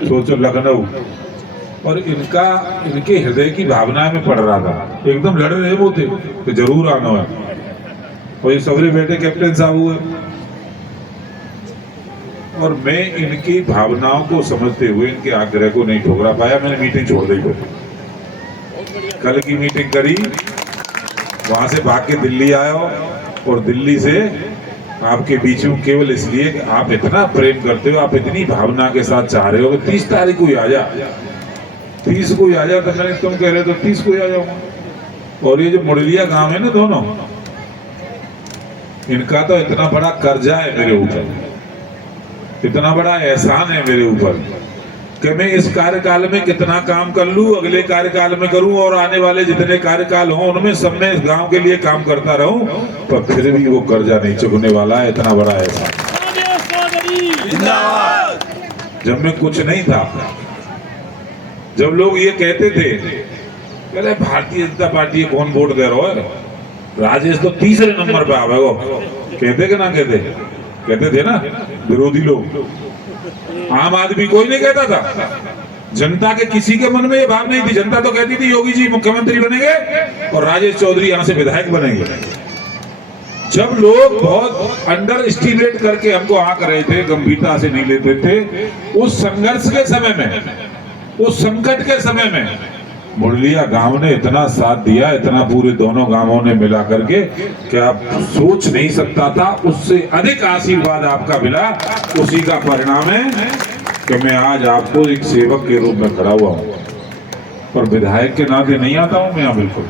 सोचो लखनऊ, और इनके हृदय की भावना में पड़ रहा था, एकदम लड़ रहे वो थे कि जरूर आना है। और ये सवेरे बेटे कैप्टन साहब हुए, और मैं इनकी भावनाओं को समझते हुए इनके आग्रह को नहीं ठुकरा पाया, मैंने मीटिंग छोड़ दी। कल की मीटिंग करी, वहां से भाग के दिल्ली आया, और दिल्ली से आपके बीच में केवल इसलिए कि आप इतना प्रेम करते हो, आप इतनी भावना के साथ चाह रहे हो कि 30 तारीख को ही आ जा, 30 को ही आ जा। तो मैंने, तुम कह रहे हो तो 30 को ही आ जाऊंगा। और ये जो मुरलिया गांव है ना दोनों, इनका तो इतना बड़ा कर्जा है मेरे ऊपर, इतना बड़ा एहसान है मेरे ऊपर कि मैं इस कार्यकाल में कितना काम कर लूं, अगले कार्यकाल में करूं, और आने वाले जितने कार्यकाल हों उनमें सब में इस गांव के लिए काम करता रहूं, पर फिर भी वो कर्जा नहीं चुकने वाला है। इतना बड़ा एहसान। जब मैं कुछ नहीं था, जब लोग ये कहते थे अरे भारतीय जनता पार्टी कौन वोट दे रहा है, राजेश तो तीसरे नंबर पे आवे, वो कहते कि ना कहते थे ना विरोधी लोग। आम आदमी कोई नहीं कहता था, जनता के किसी के मन में ये भाव नहीं थी। जनता तो कहती थी योगी जी मुख्यमंत्री बनेंगे और राजेश चौधरी यहां से विधायक बनेंगे। जब लोग बहुत अंडर एस्टिमेट करके हमको आंक रहे थे, गंभीरता से नहीं लेते थे, उस संघर्ष के समय में, उस संकट के समय में मुरलिया गांव ने इतना साथ दिया, इतना पूरे दोनों गांवों ने मिला करके कि आप सोच नहीं सकता था। उससे अधिक आशीर्वाद आपका मिला, उसी का परिणाम है कि मैं आज आपको एक सेवक के रूप में खड़ा हुआ हूँ। और विधायक के नाते नहीं आता हूँ मैं यहाँ, बिल्कुल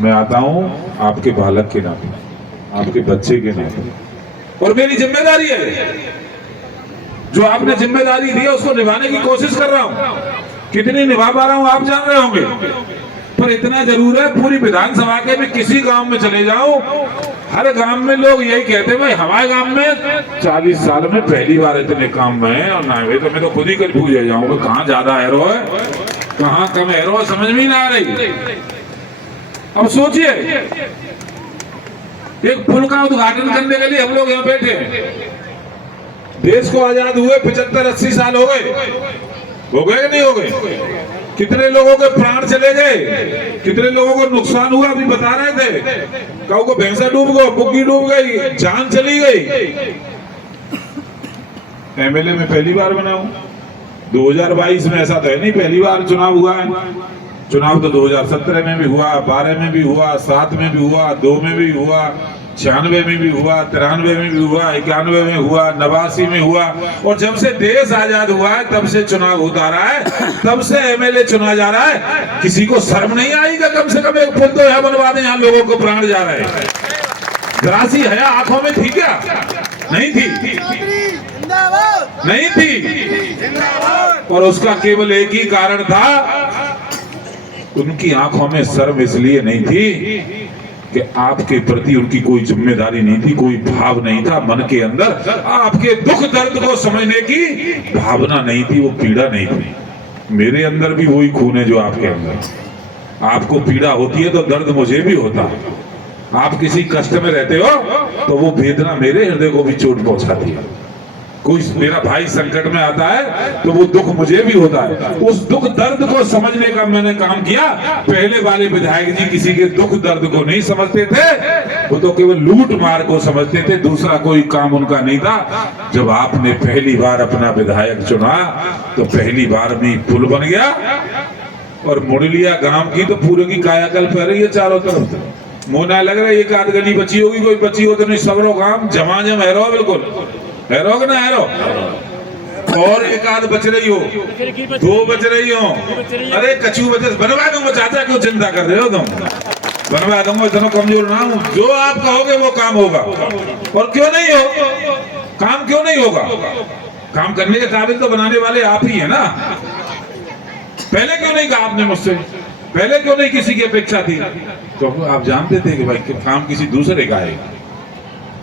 मैं आता हूँ आपके बालक के नाते, आपके बच्चे के नाते। और मेरी जिम्मेदारी है, जो आपने जिम्मेदारी दी है उसको निभाने की कोशिश कर रहा हूँ। कितनी निभा पा रहा हूं आप जान रहे होंगे, पर इतना जरूर है पूरी विधानसभा के में किसी गांव में चले जाओ, हर गांव में लोग यही कहते हैं भाई हमारे गांव में 40 साल में पहली बार इतने काम में है। और ना तो मैं तो खुद ही कल पूछ जाऊंगा कहाँ ज्यादा एरो है, कहाँ कम एरो है, समझ में ही ना आ रही। अब सोचिए, एक पुल का उद्घाटन करने के लिए हम लोग यहाँ बैठे हैं। देश को आजाद हुए 75-80 साल हो गए कि नहीं हो गए? कितने लोगों के प्राण चले गए, कितने लोगों को नुकसान हुआ, अभी बता रहे थे। कहो को भैंसा डूब गई, बुग्गी डूब गई, जान चली गई। एमएलए में पहली बार बना हूं, 2022 में ऐसा तो है नहीं, पहली बार चुनाव हुआ है। चुनाव तो 2017 में भी हुआ, 12 में भी हुआ, 7 में भी हुआ, 2 में भी हुआ, 96 में भी हुआ, 93 में भी हुआ, 91 में हुआ, 89 में हुआ। और जब से देश आजाद हुआ है तब से चुनाव होता रहा है, तब से एमएलए चुना जा रहा है। किसी को शर्म नहीं आई कि कम से कम एक पुल तो यहाँ बनवा दें, यहाँ लोगों को प्राण जा रहे हैं। जरासी हया आंखों में थी क्या? नहीं थी, नहीं थी। और उसका केवल एक ही कारण था, उनकी आंखों में शर्म इसलिए नहीं थी कि आपके प्रति उनकी कोई जिम्मेदारी नहीं थी, कोई भाव नहीं था मन के अंदर, आपके दुख दर्द को समझने की भावना नहीं थी, वो पीड़ा नहीं थी। मेरे अंदर भी वही खून है जो आपके अंदर। आपको पीड़ा होती है तो दर्द मुझे भी होता है। आप किसी कष्ट में रहते हो तो वो वेदना मेरे हृदय को भी चोट पहुंचाती है। कोई मेरा भाई संकट में आता है तो वो दुख मुझे भी होता है। उस दुख दर्द को समझने का मैंने काम किया। पहले वाले विधायक जी किसी के दुख दर्द को नहीं समझते थे, वो तो केवल लूट मार को समझते थे, दूसरा कोई काम उनका नहीं था। जब आपने पहली बार अपना विधायक चुना तो पहली बार में पुल बन गया, और मुरलिया गांव की तो पूरे की कायाकल्प कर रही है चारों तरफ। मोना लग रहा है एक आध गली बची होगी, कोई बची हो तो नहीं, सबरो काम जमाजम है रो, बिल्कुल हैरो कि ना हैरो। और एक आध बच रही हो, 2 बच रही हो, अरे कछू बचे, बनवा दूंगा चाचा, क्यों चिंता कर रहे हो तुम? बनवा दूंगा, इतना कमजोर ना हूं। जो आप कहोगे वो काम होगा। और क्यों नहीं हो काम, क्यों नहीं होगा? काम करने के काबिल तो बनाने वाले आप ही है ना। पहले क्यों नहीं कहा आपने मुझसे? पहले क्यों नहीं किसी की अपेक्षा थी? तो आप जानते थे कि भाई काम किसी दूसरे का है,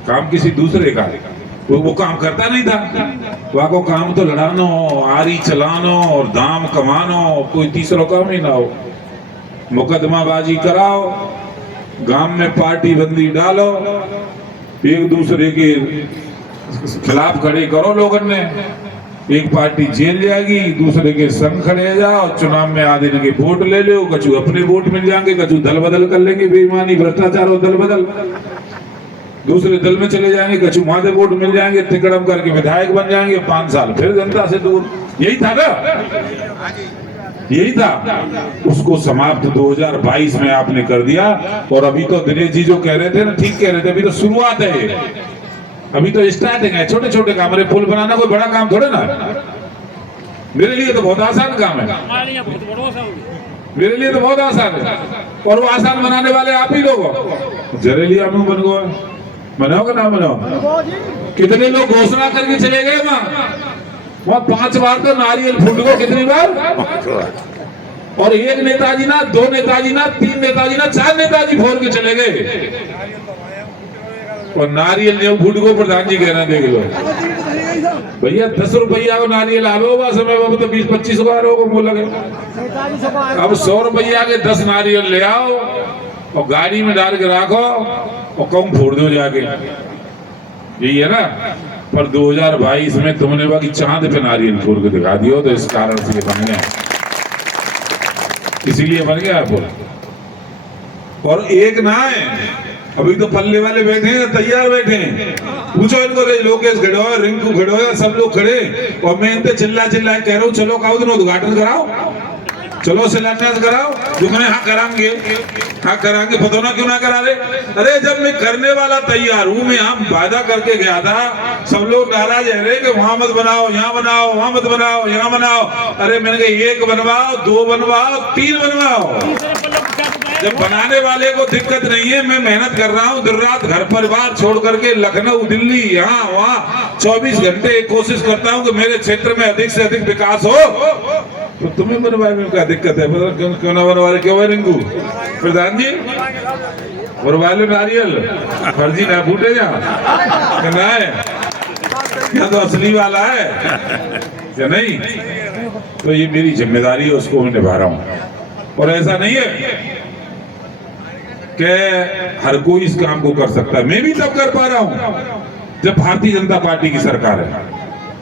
काम किसी दूसरे का है। वो काम करता नहीं था। वहां को काम तो लड़ानो, आरी चलानो और दाम कमानो, कोई तीसरा काम ही ना हो। मुकदमाबाजी कराओ, गांव में पार्टी बंदी डालो, एक दूसरे के खिलाफ खड़े करो लोगों ने। एक पार्टी जेल जाएगी, दूसरे के संग खड़े जाओ, चुनाव में आधे के वोट ले लो, कछु अपने वोट मिल जाएंगे, कछु दल बदल कर लेंगे, बेईमानी भ्रष्टाचार और दल बदल, दूसरे दल में चले जाएंगे, कछु माधे वोट मिल जाएंगे, तिकड़म करके विधायक बन जाएंगे, 5 साल फिर जनता से दूर। यही था ना, यही था। उसको समाप्त 2022 में आपने कर दिया। और अभी तो दिनेश जी जो कह रहे थे ना, ठीक कह रहे थे, अभी तो शुरुआत है, अभी तो स्टार्टिंग है, छोटे छोटे काम। अरे पुल बनाना कोई बड़ा काम थोड़े ना, मेरे लिए तो बहुत आसान काम है, मेरे लिए तो बहुत आसान है। और वो आसान बनाने वाले आप ही लोग हो। जरेलिया में बन गए, बनाओ का ना बनाओ, कितने लोग घोषणा करके चले गए वहां 5 बार तो नारियल फूट गो, कितनी बार। और एक नेताजी ना, 2 नेताजी ना, 3 नेताजी ना, 4 नेताजी फोड़ के चले गए। और नारियल जो फूट गो, प्रधान जी कहना देख लो भैया, 10 रुपया को नारियल आवे होगा समय में तो 20-25 बार होगा लगे। अब 100 रुपया के 10 नारियल ले आओ और गाड़ी में डाल के रखो और कम फोड़ दो जाके, यही है ना। पर 2022 में तुमने बाकी चांद पे नारियल फोड़ के दिखा दियो, तो इस कारण से ये बन गया, इसीलिए बन गया पुल। और एक ना है, अभी तो पल्ले वाले बैठे हैं, तैयार बैठे हैं, पूछो इनको, लोकेश खड़े हो, रिंकू खड़े हो, सब लोग खड़े, और मैं इनसे चिल्ला चिल्ला कह रहा हूँ, चलो काउ दिन उद्घाटन कराओ, चलो शिलान्यास कराओ। जो मैं हाँ कराएंगे, हाँ कराएंगे, पता ना क्यों ना करा रहे। अरे जब मैं करने वाला तैयार हूँ, मैं यहाँ वादा करके गया था, सब लोग नाराज है रहे कि वहां मत बनाओ, यहाँ बनाओ, वहां मत बनाओ, यहाँ बनाओ। अरे मैंने कहा 1 बनवाओ, 2 बनवाओ, 3 बनवाओ। जब बनाने वाले को दिक्कत नहीं है, मैं मेहनत कर रहा हूँ दिन रात, घर परिवार छोड़ करके लखनऊ, दिल्ली, यहाँ वहाँ 24 घंटे कोशिश करता हूँ कि मेरे क्षेत्र में अधिक से अधिक विकास हो। तो तुम्हें बनवाने में क्या दिक्कत है? क्यों ना बनवा रहे, क्यों है रिंकू प्रधान जी? बनवा लो नारियल, फर्जी ना फूटे जा ना है, या तो असली वाला है या नहीं। तो ये मेरी जिम्मेदारी है, उसको मैं निभा रहा हूँ। और ऐसा नहीं है कि हर कोई इस काम को कर सकता है, मैं भी तब कर पा रहा हूँ जब भारतीय जनता पार्टी की सरकार है,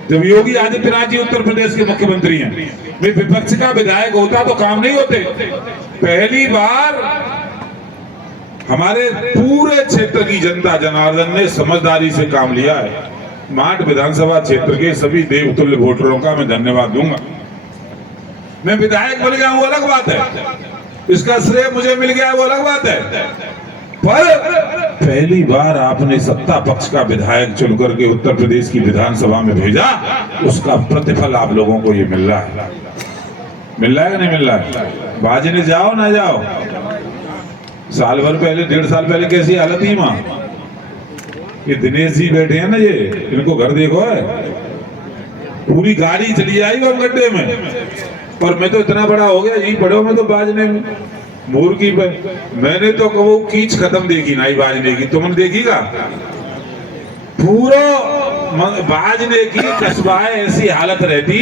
जब योगी आदित्यनाथ जी उत्तर प्रदेश के मुख्यमंत्री हैं। मैं विपक्ष का विधायक होता तो काम नहीं होते। पहली बार हमारे पूरे क्षेत्र की जनता जनार्दन ने समझदारी से काम लिया है। मांड विधानसभा क्षेत्र के सभी देवतुल्य वोटरों का मैं धन्यवाद दूंगा। मैं विधायक बन गया हूं, अलग बात है, इसका श्रेय मुझे मिल गया वो अलग बात है। पर पहली बार आपने सत्ता पक्ष का विधायक चुनकर के उत्तर प्रदेश की विधानसभा में भेजा, उसका प्रतिफल आप लोगों को ये मिल रहा है। मिल रहा है कि नहीं मिल रहा है? बाजने जाओ ना जाओ, साल भर पहले, 1.5 साल पहले कैसी हालत थी माँ। ये दिनेश जी बैठे हैं ना, ये इनको घर देखो है, पूरी गाड़ी चली आई वो गड्ढे में। और मैं तो इतना बड़ा हो गया, यही पढ़ो मैं तो बाजने में मुर्गी पे, मैंने तो कबो कीच खत्म देखी ना बाजने की, तुमने देखी का? पूरा बाजने की कस्बा ऐसी हालत रहती,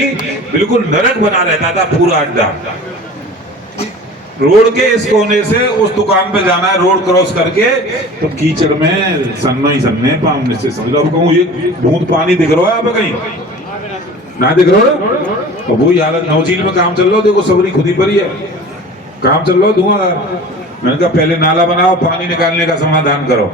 बिल्कुल नरक बना रहता था पूरा अड्डा। रोड के इस कोने से उस दुकान पे जाना है, रोड क्रॉस करके, तो कीचड़ में सन्ना ही सन्ने पानी से समझ लो। अब कहूँ ये बूंद पानी दिख रहा है आप कहीं ना दिख रहा है? तो वही हालत नौचील में काम चल रहा, देखो सबरी खुदी परी है, काम चल रहा धुआंधार। मैंने कहा पहले नाला बनाओ, पानी निकालने का समाधान करो,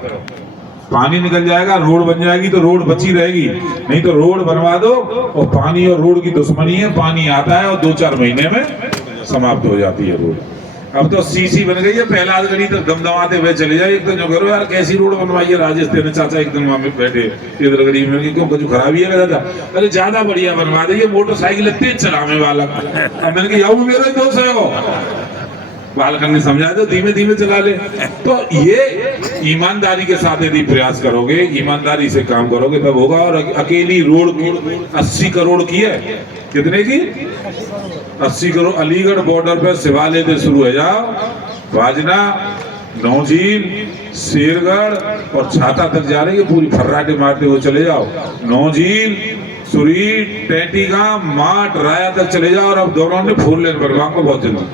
पानी निकल जाएगा, रोड बन जाएगी तो रोड बची रहेगी। नहीं तो रोड बनवा दो, और पानी और रोड की दुश्मनी है, पानी आता है और 2-4 महीने में समाप्त हो जाती है रोड। अब तो सीसी बन गई है, पहला गली तक दमदमाते हुए चले जाए। एक दिन जो करो यार, कैसी रोड बनवाई है राजस्थान चाचा, एक दिन वहां में बैठे इधर गली में, क्यों कुछ खराबी है दादा? अरे ज्यादा बढ़िया बनवा दे, मोटरसाइकिल तेज चलाने वाला। अब मैंने कहा मेरा ही दोस्त है वो, बालकन ने समझा दो, धीमे धीमे चला ले। तो ये ईमानदारी के साथ यदि प्रयास करोगे, ईमानदारी से काम करोगे तब होगा। और अकेली रोड 80 करोड़ की है, कितने की? 80 करोड़। अलीगढ़ बॉर्डर पर शिवालय से शुरू है जाओ, बाजना, नौझील, शेरगढ़ और छाता तक जा रही है, पूरी फर्राटे मारते हुए चले जाओ। नौझील, सुरी, टेटीगांव, माट, राया तक चले जाओ। और अब दोनों ने 4 लेन बनवाऊंगा बहुत जल्दी,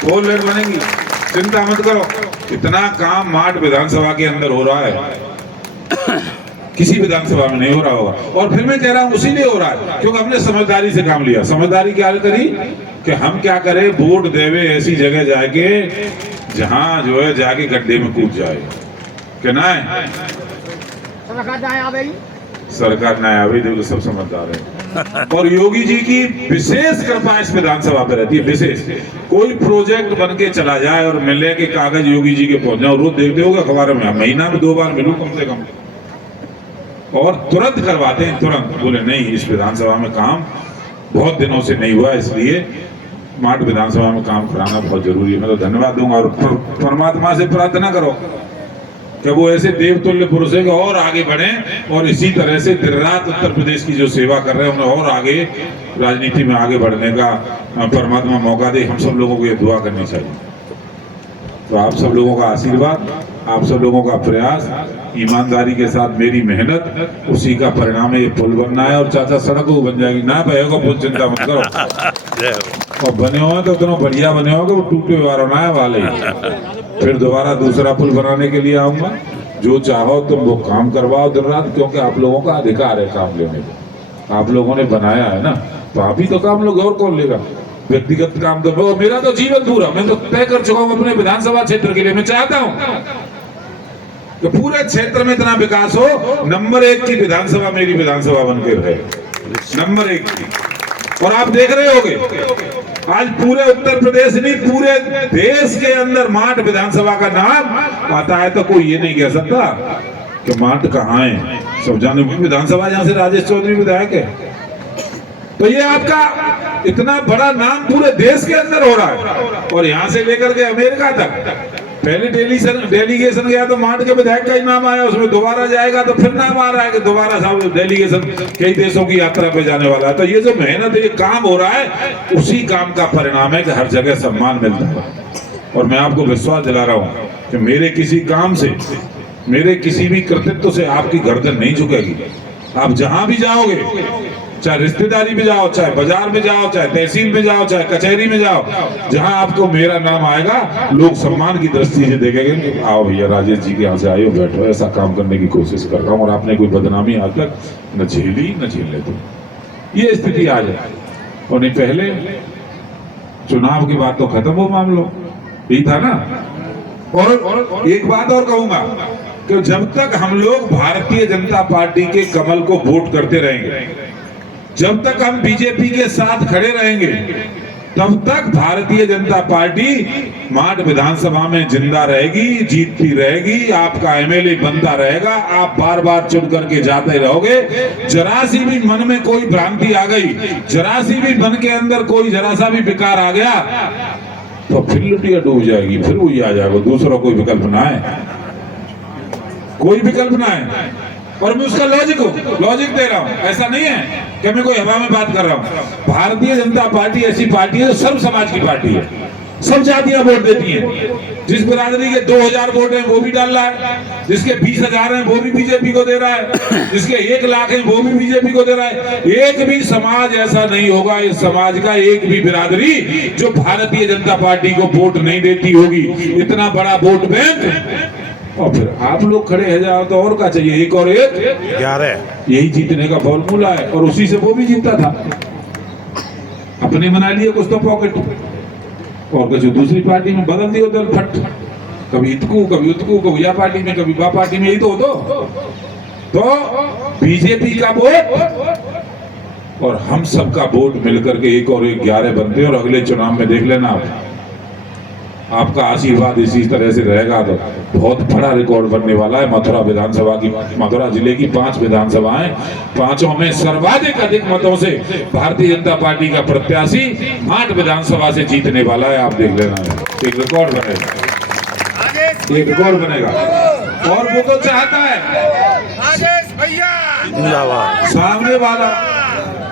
4 लेन बनेगी, चिंता मत करो। इतना काम माट विधानसभा के अंदर हो रहा है किसी विधानसभा में नहीं हो रहा होगा। और फिर मैं कह रहा हूं इसीलिए हो रहा है क्योंकि हमने समझदारी से काम लिया। समझदारी क्या करी कि हम क्या करें, वोट देवे ऐसी जगह जाके जहां जो है जाके गड्ढे में कूद जाए कि ना है। सरकार ना आवे, देखो सब समझदार है। और योगी जी की विशेष कृपा इस विधानसभा पे रहती है, विशेष। कोई प्रोजेक्ट बन के चला जाए और मिलने के कागज योगी जी के पहुंच जाओ, रोज देखते होगा अखबारों में, महीना में 2 बार मिलूं कम से कम, और तुरंत करवाते हैं, तुरंत। बोले नहीं इस विधानसभा में काम बहुत दिनों से नहीं हुआ, इसलिए माट विधानसभा में काम कराना बहुत जरूरी है। मैं तो धन्यवाद दूंगा और परमात्मा से प्रार्थना करो कि वो ऐसे देवतुल्य पुरुष है कि और आगे बढ़े और इसी तरह से दिन रात उत्तर प्रदेश की जो सेवा कर रहे हैं उन्हें और आगे राजनीति में आगे बढ़ने का परमात्मा मौका दे। हम सब लोगों को ये दुआ करनी चाहिए। तो आप सब लोगों का आशीर्वाद, आप सब लोगों का प्रयास, ईमानदारी के साथ मेरी मेहनत, उसी का परिणाम है ये पुल बनना है। और चाचा सड़क को बन जाएगी ना, बहेगा पुल, चिंता मत करो। और बने हुए तो इतना बढ़िया बने होगा वो टूटे वाला ना है वाले। फिर दोबारा दूसरा पुल बनाने के लिए आऊंगा। जो चाहो तुम वो काम करवाओ दिन रात, क्योंकि आप लोगों का अधिकार है काम लेने का। आप लोगों ने बनाया है ना, तो आप ही तो काम लोग और कौन लेगा। व्यक्तिगत काम तो मेरा तो जीवन पूरा मैं तो तय कर चुका हूं अपने विधानसभा क्षेत्र के लिए। मैं चाहता हूं कि पूरे क्षेत्र में इतना विकास हो, नंबर 1 की विधानसभा मेरी विधानसभा बनकर रहे, नंबर 1 की। और आप देख रहे होगे आज पूरे उत्तर प्रदेश नहीं पूरे देश के अंदर माट विधानसभा का नाम आता है तो कोई ये नहीं कह सकता कि माट कहाँ है। सब जाने विधानसभा जहां से राजेश चौधरी विधायक है, तो ये आपका इतना बड़ा नाम पूरे देश के अंदर हो रहा है। और यहां से लेकर के अमेरिका तक पहले डेलीगेशन गया तो माट के विधायक का ही नाम आया, उसमें दोबारा जाएगा तो फिर नाम आ रहा है कि दोबारा साहब डेलीगेशन कई देशों की यात्रा पे जाने वाला है। तो ये जो मेहनत है, ये काम हो रहा है, उसी काम का परिणाम है कि हर जगह सम्मान मिलता है। और मैं आपको विश्वास दिला रहा हूँ कि मेरे किसी काम से, मेरे किसी भी कृतित्व से आपकी गर्दन नहीं झुकेगी। आप जहां भी जाओगे, चाहे रिश्तेदारी में जाओ, चाहे बाजार में जाओ, चाहे तहसील में जाओ, चाहे कचहरी में जाओ, जहां आपको मेरा नाम आएगा लोग सम्मान की दृष्टि से देखेंगे कि आओ भैया राजेश जी के यहाँ से आए हो, बैठो, ऐसा काम करने की कोशिश कर रहा हूँ। और आपने कोई बदनामी आज तक न झेली न झेलने दी, ये स्थिति आ जाए। और नहीं पहले चुनाव की बात तो खत्म हो, मामलो यही था ना। और एक बात और कहूंगा कि जब तक हम लोग भारतीय जनता पार्टी के कमल को वोट करते रहेंगे, जब तक हम बीजेपी के साथ खड़े रहेंगे, तब तक भारतीय जनता पार्टी माट विधानसभा में जिंदा रहेगी, जीतती रहेगी, आपका एमएलए बनता रहेगा, आप बार बार चुन करके जाते रहोगे। जरा सी भी मन में कोई भ्रांति आ गई, जरा सी भी मन के अंदर कोई जरा सा भी विकार आ गया तो फिर लुटिया डूब जाएगी, फिर वही आ जाएगा। दूसरा कोई विकल्प ना है, कोई विकल्प ना है। और मैं उसका लॉजिक दे रहा हूं, ऐसा नहीं है कि मैं कोई हवा में बात कर रहा हूं। भारतीय जनता पार्टी ऐसी पार्टी है जो सर्व समाज की पार्टी है, सब जातियां वोट देती हैं। जिस बिरादरी के 2000 वोट हैं वो भी डाल रहा है, जिसके 20,000 हैं वो भी बीजेपी को दे रहा है, जिसके 1 लाख हैं वो भी बीजेपी को दे रहा है। एक भी समाज ऐसा नहीं होगा, इस समाज का एक भी बिरादरी जो भारतीय जनता पार्टी को वोट नहीं देती होगी। इतना बड़ा वोट बैंक, और फिर आप लोग खड़े हैं जाओ तो और क्या चाहिए, 1 और 1 11, यही जीतने का फॉर्मूला है। और उसी से वो भी जीतता था, अपने बना लिए कुछ तो पॉकेट, और कुछ दूसरी पार्टी में बदल दियो दल फट, कभी इतकू कभी उतकू, कभी या पार्टी में कभी बा पार्टी में, यही तो बीजेपी का वोट और हम सबका वोट मिलकर के 1 और 1 11 बनते हैं। और अगले चुनाव में देख लेना आपका आशीर्वाद इसी तरह से रहेगा तो बहुत बड़ा रिकॉर्ड बनने वाला है। मथुरा विधानसभा की, मथुरा जिले की 5 विधानसभाएं, 5 में सर्वाधिक अधिक मतों से भारतीय जनता पार्टी का प्रत्याशी माट विधानसभा से जीतने वाला है। आप देख लेना, एक रिकॉर्ड बनेगा, एक रिकॉर्ड बनेगा। और वो तो चाहता है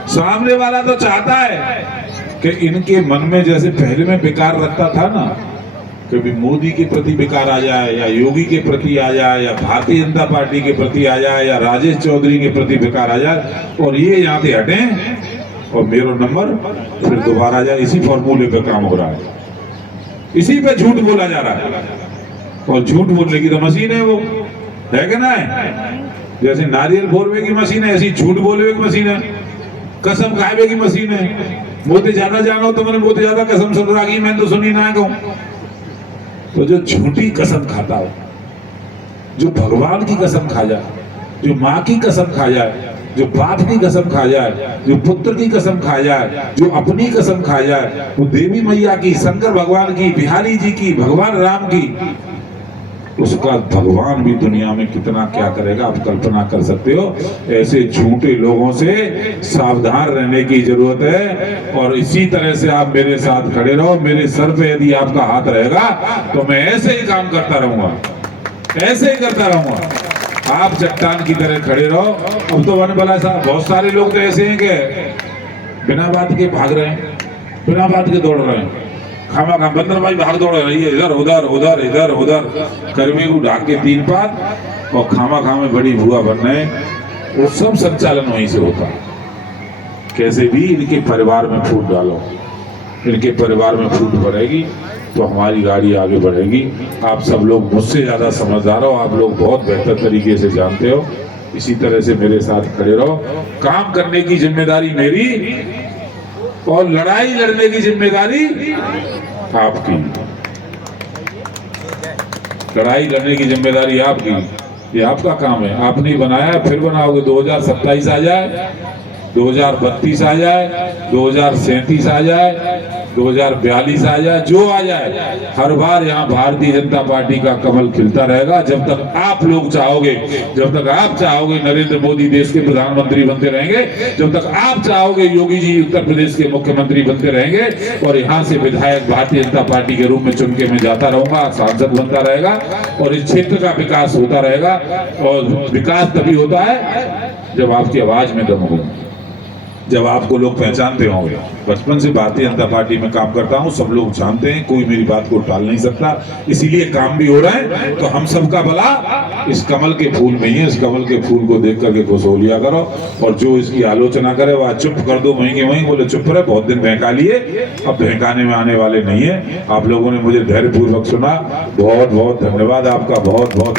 सामने वाला तो चाहता है कि इनके मन में जैसे पहले में विकार रखता था ना, कभी मोदी के प्रति विकार आ जाए, या योगी के प्रति आ जाए, या भारतीय जनता पार्टी के प्रति आ जाए, या राजेश चौधरी के प्रति विकार आ जाए, और ये यहाँ से हटें और मेरा नंबर फिर दोबारा जाए। इसी फॉर्मूले पे काम हो रहा है, इसी पे झूठ बोला जा रहा है। और झूठ बोलने की तो मशीन है वो, है कि ना है? जैसे नारियल फोड़वे की मशीन है, ऐसी झूठ बोलवे की मशीन है, कसम खावे की मशीन है। मोते ज्यादा जानो तो मैंने मोते ज्यादा कसम सुन रही, मैंने तो सुनी ना कहूं। तो जो झूठी कसम खाता हो, जो भगवान की कसम खा जाए, जो माँ की कसम खा जाए, जो बाप की कसम खा जाए, जो पुत्र की कसम खा जाए, जो अपनी कसम खा जाए, वो देवी मैया की, शंकर भगवान की, बिहारी जी की, भगवान राम की, उसका भगवान भी दुनिया में कितना क्या करेगा आप कल्पना कर सकते हो। ऐसे झूठे लोगों से सावधान रहने की जरूरत है। और इसी तरह से आप मेरे साथ खड़े रहो। मेरे सर पे यदि आपका हाथ रहेगा तो मैं ऐसे ही काम करता रहूंगा, ऐसे ही करता रहूंगा। आप चट्टान की तरह खड़े रहो। अब तो वन बला साहब बहुत सारे लोग तो ऐसे हैं कि बिना बात के भाग रहे हैं, बिना बात के दौड़ रहे हैं, खामा खा बंदर भाई भाग दौड़ रही है, इधर उधर उधर इधर उधर, कर्मी को ढाक के 3 पात और खामा खा में बड़ी भुआ बन रहे हैं। वो सब संचालन वहीं से होता है। कैसे भी इनके परिवार में फूट डालो, इनके परिवार में फूट पड़ेगी तो हमारी गाड़ी आगे बढ़ेगी। आप सब लोग मुझसे ज्यादा समझदार हो, आप लोग बहुत बेहतर तरीके से जानते हो। इसी तरह से मेरे साथ खड़े रहो। काम करने की जिम्मेदारी मेरी और लड़ाई लड़ने की जिम्मेदारी आपकी। लड़ाई लड़ने की जिम्मेदारी आपकी, ये आपका काम है। आपने बनाया, फिर बनाओगे। 2027 आ जाए, 2032 आ जाए, 2037 आ जाए, 2042 आ जाए, जो आ जाए, हर बार यहाँ भारतीय जनता पार्टी का कमल खिलता रहेगा। जब तक आप लोग चाहोगे, जब तक आप चाहोगे नरेंद्र मोदी देश के प्रधानमंत्री बनते रहेंगे, जब तक आप चाहोगे योगी जी उत्तर प्रदेश के मुख्यमंत्री बनते रहेंगे, और यहाँ से विधायक भारतीय जनता पार्टी के रूप में चुन के मैं जाता रहूंगा, सांसद बनता रहेगा, और इस क्षेत्र का विकास होता रहेगा। और विकास तभी होता है जब आपकी आवाज में दम हो, जब आपको लोग पहचानते होंगे। बचपन से भारतीय जनता पार्टी में काम करता हूं, सब लोग जानते हैं, कोई मेरी बात को टाल नहीं सकता। इसीलिए काम भी हो रहा है। तो हम सबका भला इस कमल के फूल में ही है। इस कमल के फूल को देख करके खुश हो लिया करो, और जो इसकी आलोचना करे वह चुप कर दो। वहीं के वहीं बोले चुप रहे, बहुत दिन बहका लिए, अब बहकाने में आने वाले नहीं है। आप लोगों ने मुझे धैर्यपूर्वक सुना, बहुत बहुत धन्यवाद आपका, बहुत बहुत